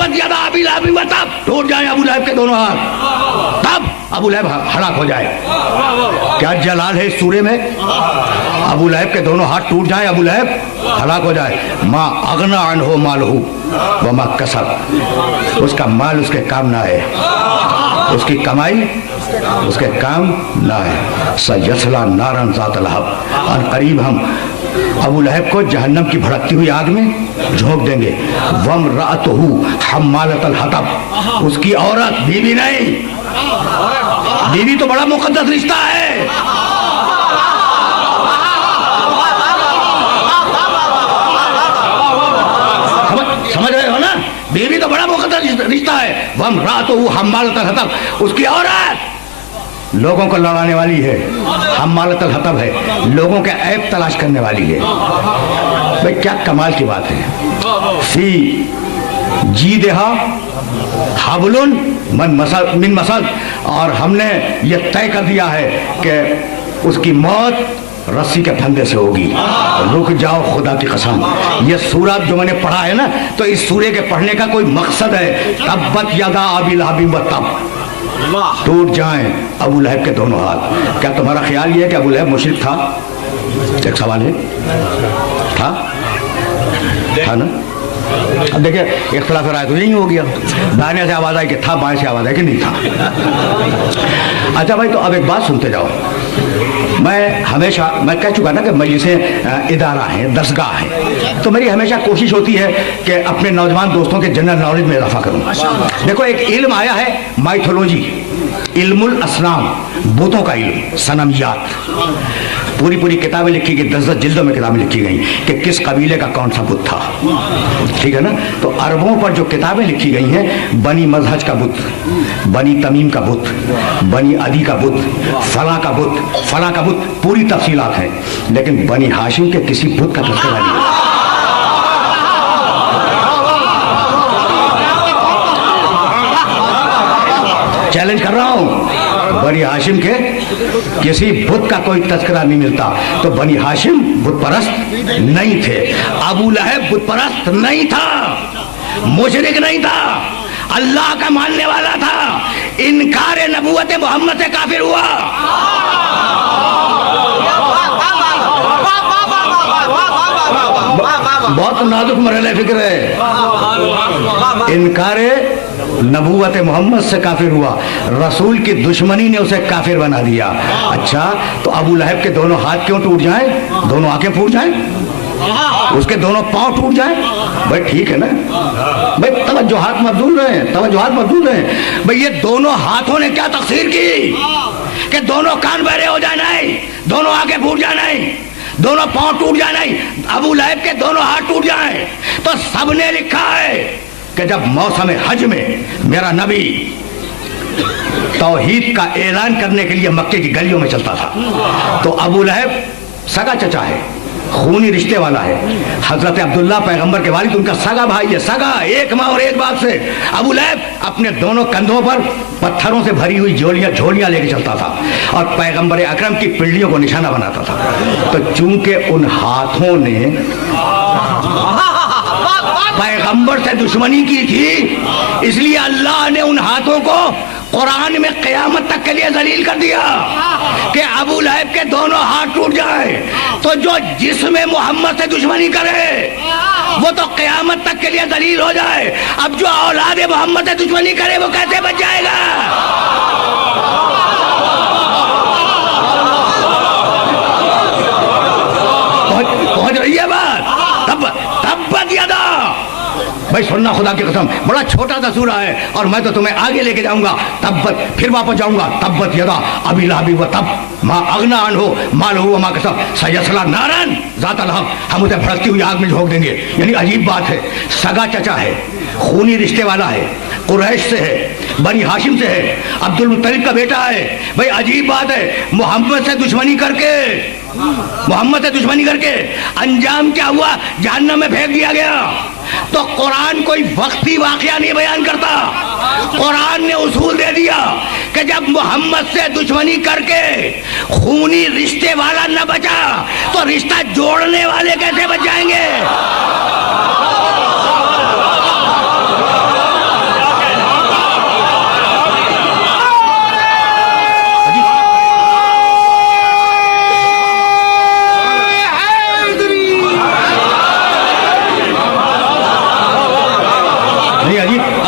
तब्बत यदा अबी लहब व तब, टूट जाए अबू लहब के दोनों हाथ, तब अबू लहब हलाक हो जाए। क्या जलाल है इस सूरे में? अबू लहब के दोनों हाथ टूट जाए, अबू लहब हलाक हो जाए। माँ अगना अनहु मालहु व मा कसब, उसका माल उसके काम ना है, उसकी कमाई उसके काम ना है। सयस्ला नारन ज़ात लहब, और करीब हम अबू लहब को जहन्नम की भड़कती हुई आग में झोंक देंगे। वम रातहु हम्मालतल हतब, उसकी औरत, बीवी नहीं, बीवी तो बड़ा मुकद्दस रिश्ता है। समझ रहे हो ना? बीवी तो बड़ा मुकद्दस रिश्ता है। वम रातहु हम्मालतल हतब, उसकी औरत लोगों को लड़ाने वाली है, हम्मालतल हतब है, लोगों के ऐब तलाश करने वाली है। भाई क्या कमाल की बात है। फी जी देहा हबलुन मिन मसद, और हमने ये तय कर दिया है कि उसकी मौत रस्सी के फंदे से होगी। रुक जाओ खुदा की कसम, ये सूरा जो मैंने पढ़ा है ना, तो इस सूरे के पढ़ने का कोई मकसद है। तब्बत यदा अबी लहब व तब, टूट जाएं अबू लहब के दोनों हाथ। क्या तुम्हारा ख्याल ये है कि अबू लहब मुशरिक था? एक सवाल है, था ना? अब देखिए इख्तिलाफ राय तो यही हो गया, दाहिने से आवाज़ आई कि था, बाएं से आवाज़ आई कि नहीं था। अच्छा भाई, तो अब एक बात सुनते जाओ। मैं कह चुका ना कि मजलिसें इदारा हैं, दरसगाह हैं, तो मेरी हमेशा कोशिश होती है कि अपने नौजवान दोस्तों के जनरल नॉलेज में इजाफा करूं। देखो, एक इल्म आया है माइथोलॉजी, इल्मुल असनाम, भूतों का इल्म, सनमियात। पूरी किताबें लिखी गई, 10 जिल्दों में किताबें लिखी गई कि किस कबीले का कौन सा बुत था, ठीक है ना? तो अरबों पर जो किताबें लिखी गई हैं, बनी मजहज का बुत, बनी तमीम का बुत, बनी अदी का बुत, फला का बुत, फला का बुत, पूरी तफसीलात हैं, लेकिन बनी हाशिम के किसी बुत का तस्करा नहीं है। चैलेंज कर रहा हूं, बनी हाशिम के किसी बुत का कोई तस्करा नहीं मिलता। तो बनी हाशिम बुत परस्त नहीं थे, अबू लहब बुत परस्त नहीं था, मुशरिक नहीं था, अल्लाह का मानने वाला था। इनकार नबूवत मोहम्मद से काफिर हुआ। बहुत नाजुक मरहले फिक्र है। इनकारे नबूवत मोहम्मद से काफिर हुआ, रसूल की दुश्मनी ने उसे काफिर बना दिया। अच्छा, तो अबू लहब के दोनों हाथ क्यों टूट जाएं, दोनों आंखें फूट जाएं, उसके दोनों पांव टूट जाएं? भाई ठीक है ना भाई, तवज्जुहात मबदूल रहे, तवज्जुहात मबदूल रहे। भाई ये दोनों हाथों ने क्या तकसीर की कि दोनों कान बहरे हो जाए नहीं, दोनों आंखें फूट जाए नहीं, दोनों पांव टूट जाए नहीं, अबू लहब के दोनों हाथ टूट जाएं? तो सबने लिखा है कि जब मौसम हज में मेरा नबी तौहीद का ऐलान करने के लिए मक्के की गलियों में चलता था, तो अबू लहब सगा चचा है, खूनी रिश्ते वाला है, हजरत अब्दुल्ला पैगंबर के वालिद उनका सगा भाई है, सगा, एक माँ और एक बाप से। अबू लहब अपने दोनों कंधों पर पत्थरों से भरी हुई झोलियां लेके चलता था और पैगंबर अकरम की पिंडलियों को निशाना बनाता था। तो चूंकि उन हाथों ने पैगंबर से दुश्मनी की थी, इसलिए अल्लाह ने उन हाथों को कुरान में क़यामत तक के लिए जलील कर दिया कि अबू लहब के दोनों हाथ टूट जाए। तो जो जिसमें मोहम्मद से दुश्मनी करे वो तो क़यामत तक के लिए जलील हो जाए। अब जो औलाद मोहम्मद से दुश्मनी करे वो कैसे बच जाएगा? पहुंच रही है बात? तब्बत यदा, भाई सुनना खुदा की कसम, बड़ा छोटा सा सूरा है और मैं तो तुम्हें आगे लेके जाऊंगा। तब्बत, फिर वापस जाऊंगा, तब्बत यदा अबी लहब व तब, माँ अगना अनहु मालहु व मा कसब, सयस्ला नारन ज़ात लहब, हम उसे भड़कती हुई आग में झोंक देंगे। यानी अजीब बात है, सगा चचा है, खूनी रिश्ते वाला है, कुरैश से है, बनी हाशिम से है, अब्दुल मुत्तलिब का बेटा है। भाई अजीब बात है, मोहम्मद से दुश्मनी करके अंजाम क्या हुआ? जहन्नम में फेंक दिया गया। तो कुरान कोई वक्ती वाकया नहीं बयान करता, कुरान ने उसूल दे दिया कि जब मोहम्मद से दुश्मनी करके खूनी रिश्ते वाला न बचा तो रिश्ता जोड़ने वाले कैसे बच जाएंगे?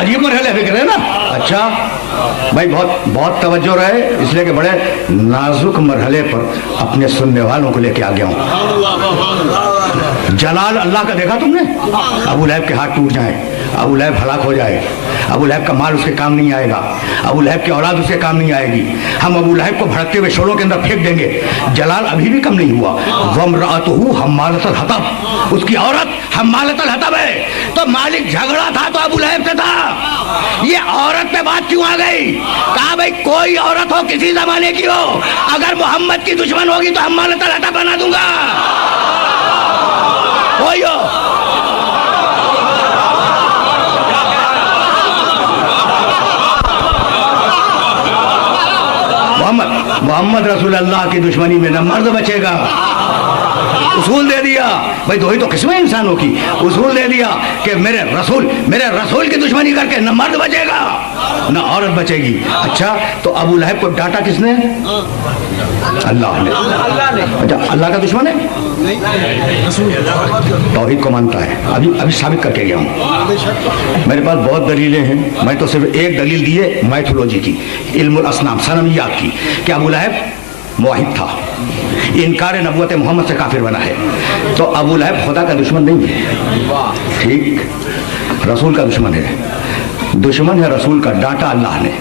अजीब मरहले फिक्र है ना। अच्छा भाई, बहुत बहुत तवज्जो रहे, इसलिए कि बड़े नाजुक मरहले पर अपने सुनने वालों को लेके आ गया हूँ। जलाल अल्लाह का देखा तुमने? अबू लहब के हाथ टूट जाए, अबू लहब हलाक हो जाए, अबू लहब का माल उसके काम नहीं आएगा, अबू लहब की औलाद उसके काम नहीं आएगी, हम अबू लहब को भड़कते हुए शोरों के अंदर फेंक देंगे। जलाल अभी भी कम नहीं हुआ। वम्रातुहु हम्मालतल हतब, उसकी औरत हम्मालतल हतब है। तो मालिक झगड़ा था तो अबू लहब से था, ये औरत पे बात क्यों आ गई? कहा भाई कोई औरत हो, किसी जमाने की हो, अगर मोहम्मद की दुश्मन होगी तो हम्मालतल हतब बना दूंगा। कोई हो मोहम्मद रसूल अल्लाह की दुश्मनी में न मर्द बचेगा। उसूल दे दिया भाई, दो ही तो किस्में इंसानों की। उसूल दे दिया कि मेरे रसूल की दुश्मनी करके न मर्द बचेगा न औरत बचेगी। अच्छा, तो अबू लहब को डांटा किसने? अल्लाह ने। अच्छा, अल्लाह का दुश्मन है? तौहीद को मानता है। अभी साबित करके गया हूँ। मेरे पास बहुत दलीलें हैं, मैं तो सिर्फ एक दलील दी है माइथोलॉजी की, इल्मुल असनाम, सनमियात की, कि अबू लहब मुवाहिद था, इनकार नबूवत मोहम्मद से काफिर बना है। तो अबू लहब खुदा का दुश्मन नहीं है, ठीक, रसूल का दुश्मन है। दुश्मन है रसूल का, डांटा अल्लाह ने।